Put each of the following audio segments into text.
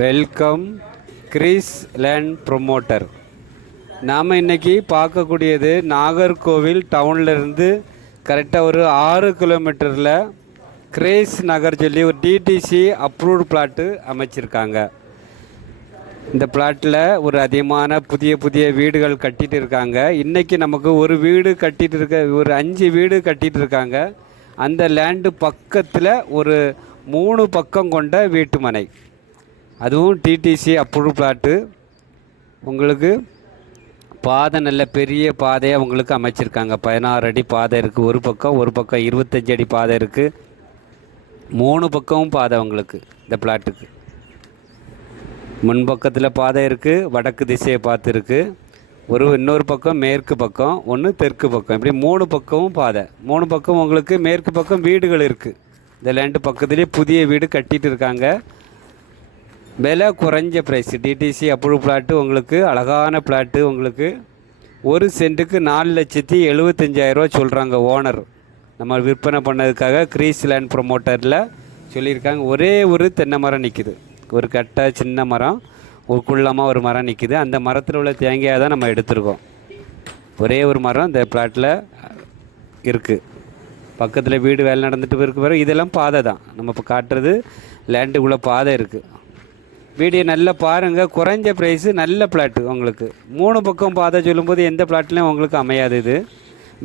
Welcome Chris land promoter. நாம் இன்றைக்கி பார்க்கக்கூடியது நாகர்கோவில் டவுன்லேருந்து கரெக்டாக ஒரு 6 கிலோமீட்டரில் கிரேஸ் நகர் சொல்லி ஒரு டிடிசி அப்ரூவ்டு பிளாட்டு அமைச்சிருக்காங்க. இந்த பிளாட்டில் ஒரு அதிகமான புதிய வீடுகள் கட்டிகிட்டு இருக்காங்க. இன்றைக்கி நமக்கு ஒரு வீடு கட்டிகிட்டு இருக்க, ஒரு 5 வீடு கட்டிகிட்டு இருக்காங்க. அந்த லேண்டு பக்கத்தில் ஒரு 3 பக்கம் கொண்ட வீட்டு மனை, அதுவும் டிடிசி அப்ரூவ் பிளாட்டு. உங்களுக்கு பாதை நல்ல பெரிய பாதையாக உங்களுக்கு அமைச்சிருக்காங்க. 16 அடி பாதை இருக்குது ஒரு பக்கம் 25 அடி பாதை இருக்குது. 3 பக்கமும் பாதை உங்களுக்கு இந்த பிளாட்டுக்கு. முன்பக்கத்தில் பாதை இருக்குது, வடக்கு திசையை பார்த்து இருக்குது. இன்னொரு பக்கம் மேற்கு பக்கம், ஒன்று தெற்கு பக்கம், இப்படி 3 பக்கமும் பாதை. 3 பக்கம் உங்களுக்கு மேற்கு பக்கம் வீடுகள் இருக்குது. இந்த லேண்டு பக்கத்துலேயே புதிய வீடு கட்டிகிட்டு இருக்காங்க. விலை குறைஞ்ச ப்ரைஸ், டிடிசி அப்ரூவ் பிளாட்டு. உங்களுக்கு அழகான பிளாட்டு. உங்களுக்கு 1 சென்ட்டுக்கு 4,75,000 சொல்கிறாங்க ஓனர். நம்ம விற்பனை பண்ணதுக்காக கிரீஸ் லேண்ட் ப்ரொமோட்டரில் சொல்லியிருக்காங்க. ஒரே ஒரு தென்னை மரம் நிற்கிது, ஒரு கட்டை சின்ன மரம், ஒரு குள்ளமாக ஒரு மரம் நிற்கிது. அந்த மரத்தில் உள்ள தேங்காயை தான் நம்ம எடுத்துருக்கோம். ஒரே ஒரு மரம் இந்த பிளாட்டில் இருக்குது. பக்கத்தில் வீடு வேலை நடந்துட்டு இருக்கு. பிறகு இதெல்லாம் பாதை தான் நம்ம இப்போ காட்டுறது. லேண்டுக்குள்ளே பாதை இருக்குது. வீடியோ நல்லா பாருங்கள். குறைஞ்ச ப்ரைஸு, நல்ல பிளாட்டு. உங்களுக்கு 3 பக்கம் பாதை சொல்லும்போது எந்த பிளாட்லேயும் உங்களுக்கு அமையாது. இது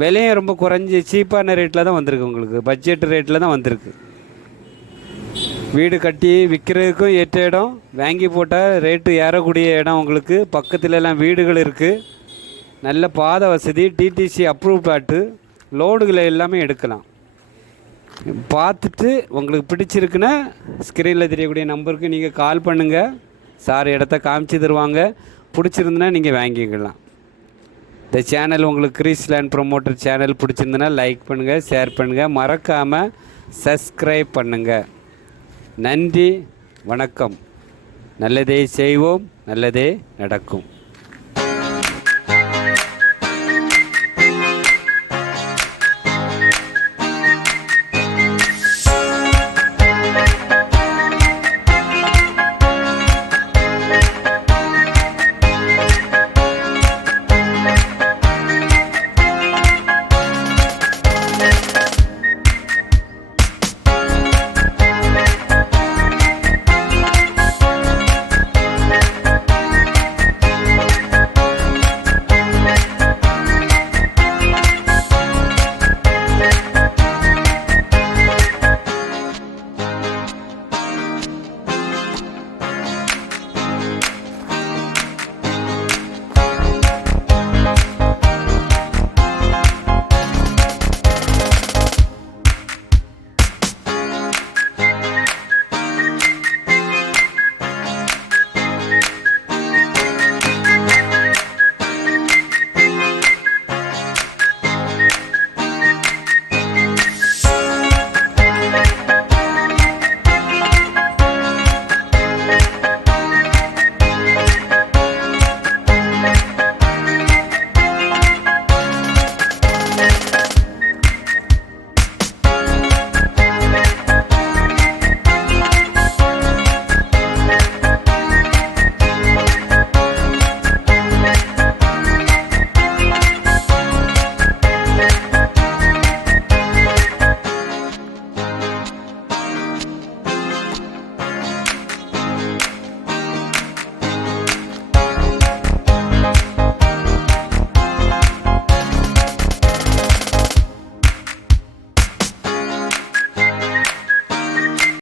விலையும் ரொம்ப குறைஞ்சி சீப்பான ரேட்டில் தான் வந்திருக்கு. உங்களுக்கு பட்ஜெட் ரேட்டில் தான் வந்திருக்கு. வீடு கட்டி விற்கிறதுக்கும் ஏற்ற இடம், வாங்கி போட்டால் ரேட்டு ஏறக்கூடிய இடம். உங்களுக்கு பக்கத்துலலாம் வீடுகள் இருக்குது. நல்ல பாதை வசதி, டிடிசி அப்ரூவ் பிளாட்டு. லோடுகளை எல்லாமே எடுக்கலாம். பார்த்துட்டு உங்களுக்கு பிடிச்சிருக்குன்னா ஸ்க்ரீனில் தெரியக்கூடிய நம்பருக்கு நீங்கள் கால் பண்ணுங்கள். சார் இடத்த காமிச்சு தருவாங்க. பிடிச்சிருந்துன்னா நீங்கள் வாங்கிக்கலாம். இந்த சேனல் உங்களுக்கு கிரீஸ் லேண்ட் ப்ரொமோட்டர் சேனல் பிடிச்சிருந்துன்னா லைக் பண்ணுங்கள், ஷேர் பண்ணுங்கள், மறக்காமல் சப்ஸ்கிரைப் பண்ணுங்கள். நன்றி, வணக்கம். நல்லதே செய்வோம், நல்லதே நடக்கும்.